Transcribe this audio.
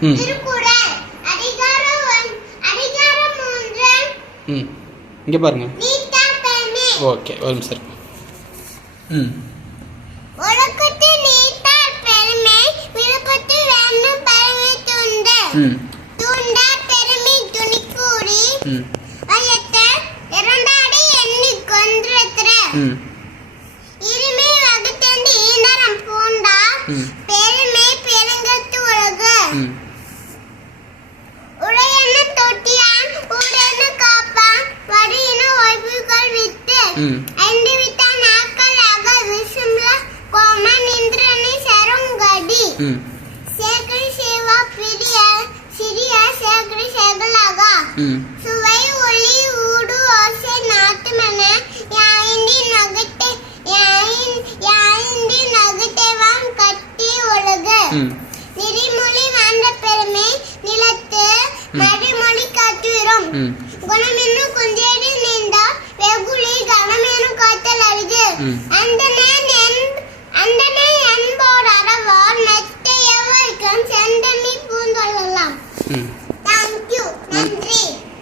ம். இங்கே பாருங்க. ஓகே ஒரு நிமிஷம் இருக்கு. ம். ம். துண்டா பெருமை துணிக்கூறி. ம். ம். பெருமை பெருங்கத்து உலகு. சுவை ஒளி ஊடு ஓசை நாட்டுமென யாயிண்டி நகத்தை யாயின் யாயிண்டி நகத்தைவான் கட்டி ஒழுகு நெறிமொழி வாழ்ந்த பெருமை நிலத்து மறுமொழி காட்டுகிறோம் mm.